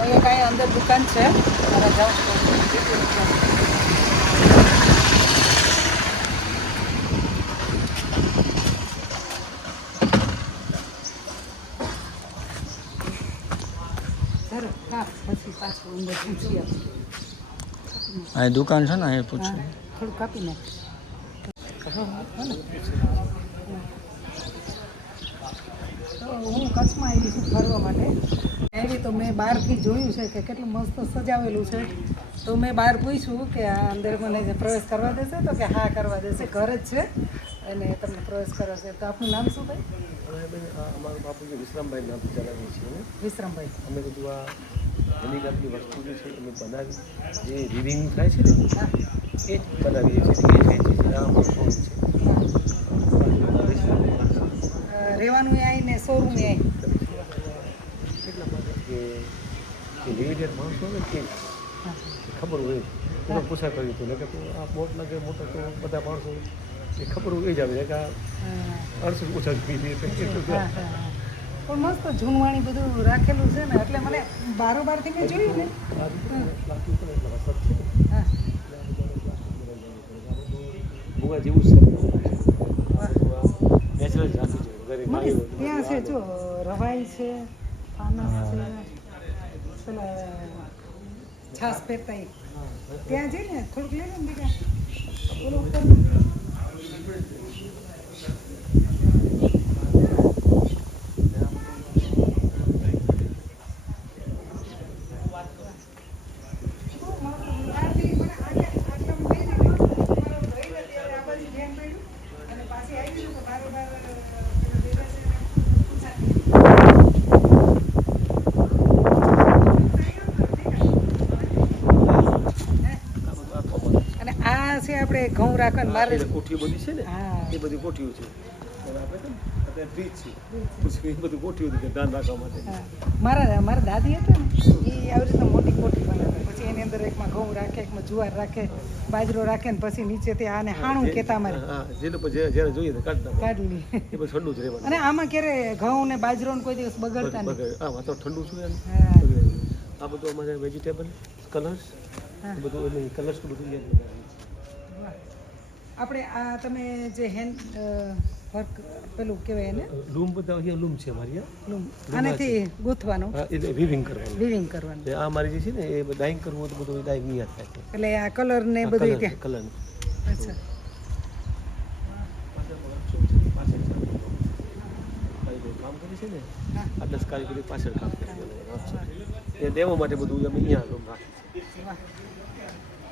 અહીંયા કાંઈ અંદર દુકાન છે. જાઉં આ દુકાન છે ને એ પૂછ્યું થોડું કાપી નાખ હું કચ્છમાં આવી છું ફરવા માટે. આવી તો મેં બહારથી જોયું છે કે કેટલું મસ્ત સજાવેલું છે. તો મેં બહાર પૂછ્યું કે આ અંદર મને પ્રવેશ કરવા દેશે તો કે હા કરવા દેશે. ઘર જ છે. અને તમને પ્રવેશ કરવા છે. તો આપનું નામ શું ભાઈ? અમારું બાપુજી વિશ્રામભાઈ નામ ચલાવીએ છીએ વિશ્રામભાઈ. અમે બધું આ હનીગામની વસ્તુ જે છે અમે બનાવી જે રિવિંગ થાય છે ને હા. એ જ બનાવીએ છીએ. એ જ વેચીએ આ છે. રહેવાનું ને શોરૂમ માટે કે લિમિટેડ માણસો ને કે ખબર હોય એનો પૂછા કર્યું હતું કે આ બોટના જે મોટા તો બધા માણસો એ ખબર હોય એ જ આવે કે આ હા. ઓછા. પણ મસ્ત જૂનવાણી બધું રાખેલું છે ને એટલે મને બારોબારથી મેં જોયું ને. ભૂગા જેવું છે. નેચરલ રાખી છે. વગર મને જો, રવાઈ છે ફાનસ છે, પેલા છાસ પહેરતા ત્યાં જઈને થોડુંક લઈ લે ને બીજા ઓલો ઉપર અને પાછી આવી ગયું તો બારોબાર પેલા ભેગા થઈને પૂછા અને આ છે આપણે ઘઉં રાખવાનું મારે કોઠીઓ બધી છે ને એ બધી કોઠીઓ છે. આપણે ફ્રીજ છે. બધું કોઠીઓ છે ધાન રાખવા માટે. મારા મારા દાદી હતા ને એ આવી રીતના મોટી કોઠી બનાવે. પછી એની અંદર એકમાં ઘઉં રાખે એકમાં જુવાર રાખે બાજરો રાખે ને પછી નીચેથી આને હાણું કહેતા મારે. જે જ્યારે જોઈએ તો કાઢી એ બધું ઠંડુ જ રહેવાનું. અને આમાં ક્યારે ઘઉં ને બાજરો ને કોઈ દિવસ બગડતા નહીં. હા વાતો ઠંડુ છું આ બધું અમારે વેજીટેબલ કલર્સ. બધું કલર્સ બધું યાદ બનાવીએ છીએ. વાહ. આપણે આ તમે જે હેન્ડ વર્ક પેલું કહેવાય એને? લૂમ બધા અહીંયા લૂમ છે મારી. લૂમ. આનાથી ગૂંથવાનું એટલે વિવિંગ કરવાનું. વિવિંગ કરવાનું. આ મારી જે છે ને એ ડાઈંગ કરવું તો બધું ડાઈંગ નહીં થાય એટલે આ કલર ને બધું ત્યાં કલર અચ્છા. આટલા કારીગરી પાછળ કામ કરે એ દેવા માટે બધું અમે અહીંયા રાખી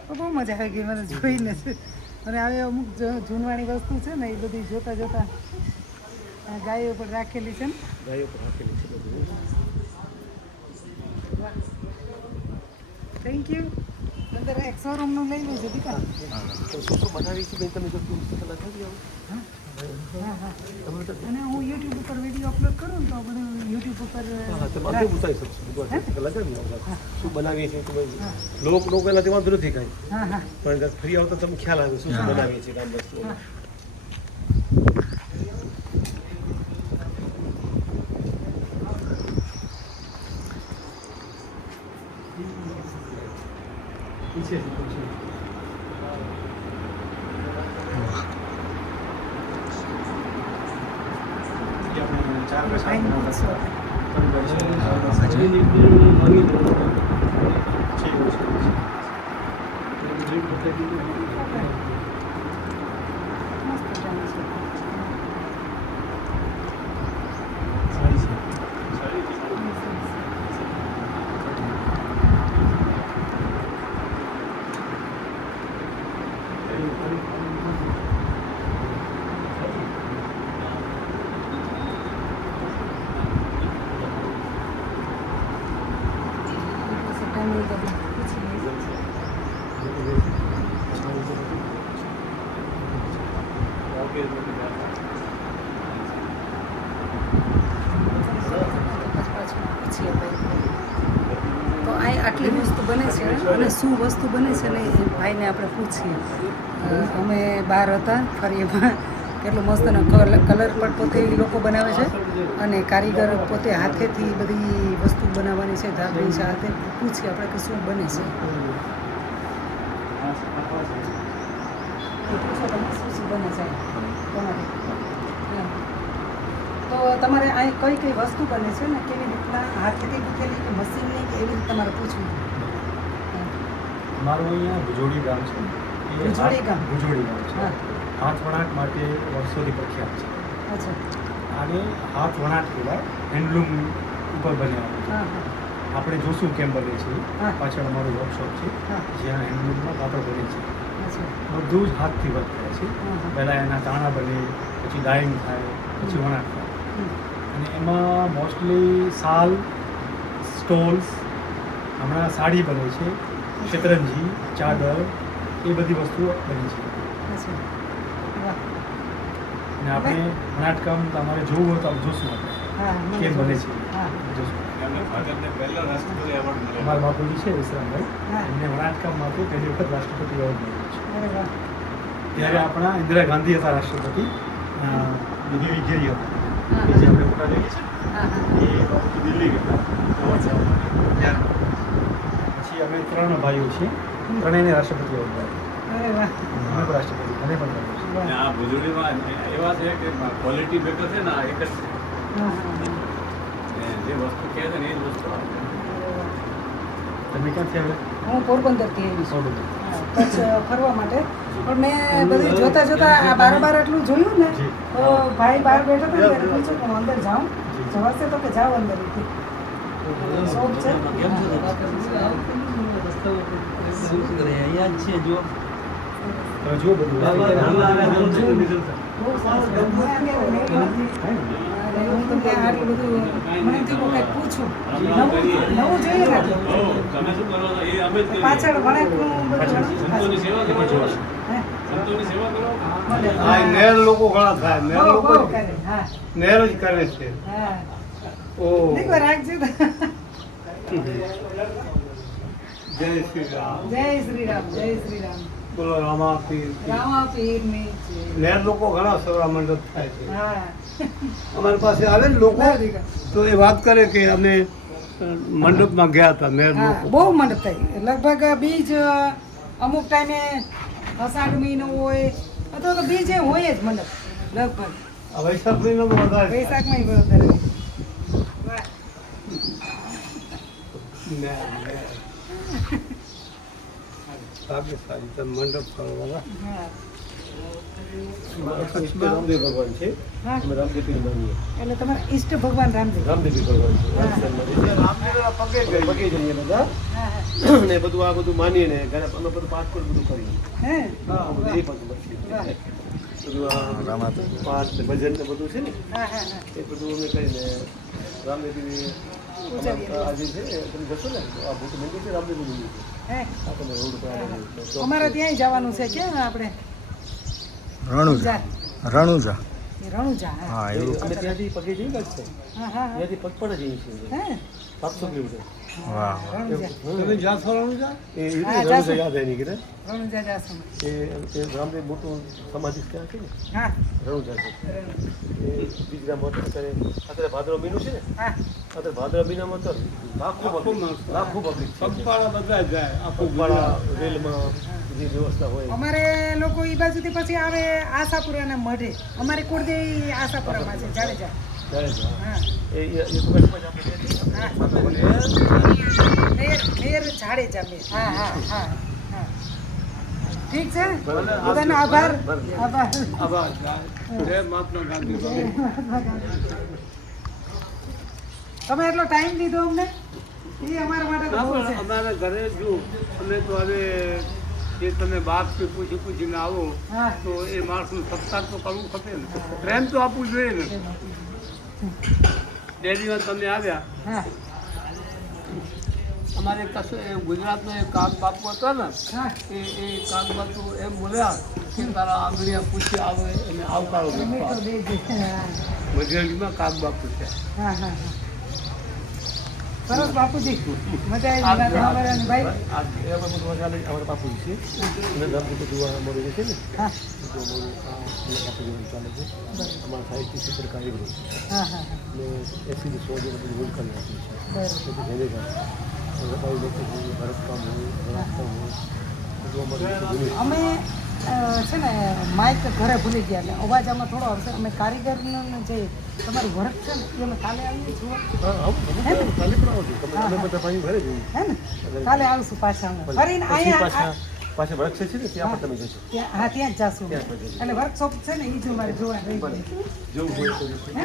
છે બહુ મજા આવી ગઈ મને જોઈને. અને આવી અમુક જૂનવાણી વસ્તુ છે ને એ બધી જોતા જોતા ગાયો પર રાખેલી છે ને. ગાયો પર રાખેલી છે બધું. થેન્ક યુ અંદર એક શોરૂમનું લઈ લેજો દીકા તો શું શું બનાવી છે બેન તમે જો હા? અને હું યુટ્યુબ ઉપર વીડિયો અપલોડ કરું ને તો બધું યુટ્યુબ ઉપર હા તમે આવી આવો શું બનાવીએ છીએ તમે લોક લોકો પહેલાં તે વાંધો નથી કાંઈ હા હા પણ ફ્રી આવતા તમને ખ્યાલ આવે શું શું બનાવીએ છીએ આમ વસ્તુ હા. પીછેથી પૂછ્યું ફાઇન પૂછો મસ્ત જાણે છે પાસે ટાઈમ હોય તો આપણે પૂછી લઈએ. પછી પાછું પૂછીએ ભાઈ. તો આ આટલી વસ્તુ બને છે અને શું વસ્તુ બને છે ને એ ભાઈને આપણે પૂછીએ. અમે બહાર હતા ફરીએમાં કેટલું મસ્ત અને કલર પણ પોતે એ લોકો બનાવે છે. અને કારીગર પોતે હાથેથી બધી વસ્તુ બનાવવાની છે ધાબળી છે હાથે પૂછીએ આપણે કે શું બને છે. બને છે? તમારે તો તમારે અહીં કઈ કઈ વસ્તુ બને છે ને કેવી રીતના હાથેથી ગૂંથેલી કે મશીનની કે એવી રીતે તમારે પૂછવું. મારું અહીંયા ભુજોડી ગામ છે. ભુજોડી ગામ? ભુજોડી ગામ છે. હા. હાથ વણાટ માટે વર્ષોથી પ્રખ્યાત છે. અચ્છા. અને હાથ વણાટ કહેવાય હેન્ડલૂમ ઉપર બન્યા હા હા. આપણે જોશું કેમ બને છે. પાછળ અમારું વર્કશોપ છે. જ્યાં હેન્ડલૂમમાં કાપડ બને છે. બધું જ હાથથી વર્ક કરે છે. પહેલાં એના તાણા બને પછી ડાઈંગ થાય પછી વણાટ થાય. અને એમાં મોસ્ટલી શાલ સ્ટોલ્સ હમણાં સાડી બને છે શતરંજી ચાદર એ બધી વસ્તુઓ બની છે. અને આપણે વણાટકામ તમારે જોવું હોય તો આપણે જોશું. આપણે કેમ બને છે? અમારા બાપુજી છે વિશ્રામભાઈ. એમને વણાટકામ તેની વખત રાષ્ટ્રપતિ એવોર્ડ મળ્યો છે. ત્યારે આપણા ઇન્દિરા ગાંધી હતા રાષ્ટ્રપતિ દિલ્હી ગેરી હતા. એ જે આપણે ફોટા જોઈએ છે હા હા. એ બાપુજી દિલ્હી ગયા. પછી અમે ત્રણ ભાઈઓ છીએ. ત્રણેયને રાષ્ટ્રપતિ એવોર્ડ મળ્યો. અરે અમે પણ રાષ્ટ્રપતિ મને પણ મળ્યો છે એવા છે કે ક્વોલિટી બેટર છે ને આ એક જ છે જે વસ્તુ કહે છે ને એ જ વસ્તુ આવે. અરે વાહ. તમે ક્યાંથી આવ્યા હું પોરબંદરથી આવી છું. કચ્છ ફરવા માટે. પણ મેં બધું જોતા જોતા આ બાર બાર આટલું જોયું ને તો ભાઈ બહાર બેઠો હતો ને પૂછ્યું હું અંદર જાઉં. જી. જવાશે તો કે જાઓ અંદર શોખ છે. તમે જુઓ બધું. છે. આટલું બધું મને કંઈક પૂછું. નવું નવું જોઈએ ને. પાછળ બધું નેર લોકો ઘણા થાય. નેર લોકો જ- કરે. નેર જ કરે છે. ઓ. રાખજો જય શ્રી રામ. જય શ્રી રામ જય શ્રી રામ. બોલો રામાપીર રામાપીરની પીરની લોકો ઘણા સવરા મંડપ થાય છે. હા. અમારી પાસે આવે ને લોકો તો એ વાત કરે કે અમે મંડપમાં ગયા હતા મેર લોકો. બહુ મંડપ થાય લગભગ બીજ અમુક ટાઈમે અષાઢ મહિનો હોય અથવા તો બીજે હોય જ મંડપ લગભગ. વૈશાખ મહિનો વધારે. થાય. વૈશાખમાં બરોબર નેર, નેર. તમે મંડપ રામદેવ ભગવાન છે. હા. અમે એટલે તમારા ઈષ્ટ ભગવાન રામદેવ. રામદેવપીર ભગવાન છે. પગે જઈએ. બધા. હા હા. ને બધું આ બધું માનીએ ને ઘરે અમે બધું પાઠ બધું કરીએ. હે? હા બધું એ પાઠ ભજન ને બધું છે ને. હા હા હા. એ બધું અમે કરીને રામદેવ છે છે. અમારે ત્યાંય જવાનું છે કે આપણે? રણુજા. રણુજા. રણુજા હા. એવું ત્યાંથી પગે જઈએ કચ્છ હા હા ત્યાંથી પગપાળા જઈએ છીએ હે સાતસો કિલોમીટર રામદેવ મોટું ત્યાં છે ને રણુજા છે એ અત્યારે અત્યારે ભાદરવ મહિનો છે ને અત્યારે ભાદરવ મહિનામાં તો લાખો પબ્લિક લાખો પબ્લિક પગપાળા બધા જાય આખું પગપાળા રેલમાં વ્યવસ્થા હોય અમારે લોકો એ બાજુથી પછી આવે આશાપુરાના મઢે. અમારે કુળદેવી આશાપુરામાં છે. જાડેજા જાડેજા મેર હા ઠીક છે તમે એટલો ટાઈમ દીધો અમને એ અમારા માટે અમારા ઘરે જો અમે તો હવે જે તમે બાપ બાપથી પૂછી પૂછીને આવો તો એ માણસનું સત્કાર તો કરવું ખપે ને પ્રેમ તો આપવું જોઈએ ને ડેરીમાં તમે આવ્યા? હા. અમારે કશું એ ગુજરાતનો એક કાગ બાપુ હતો ને એ એ કાગ બાપુ એમ બોલ્યા કે તારા આંગળીયા પૂછી આવે અને આવકારો ગુજરાતીમાં કાગ બાપુ છે. હા હા હા. સરસ બાપુજી. મજા આવી ભાઈ. અમારા બાપુ છે. નામ અમારું છે ને. હા. બધું અમારું આ બાપુ ચાલે છે. અમારા સાહિત્ય ચિત્ર કારીગરો હા હા એસી સો જે બધું રોલ કરી બરોબર. છે બધું ભેગા હોય અમારું જૂનું અમે છે ને માઇક ઘરે ભૂલી ગયા એટલે અવાજ આમાં થોડો આવશે. અમે કારીગરનું જે તમારું વર્ક છે ને એ અમે કાલે આવીએ છીએ. હા ને? કાલે આવશું પાછા અમે. ફરીને અહીંયા પાછા પાછા છે ને ત્યાં પણ તમે જશો. ત્યાં હા ત્યાં જ જાશું. એટલે વર્કશોપ છે ને એ જો મારે જોવા જેવું હોય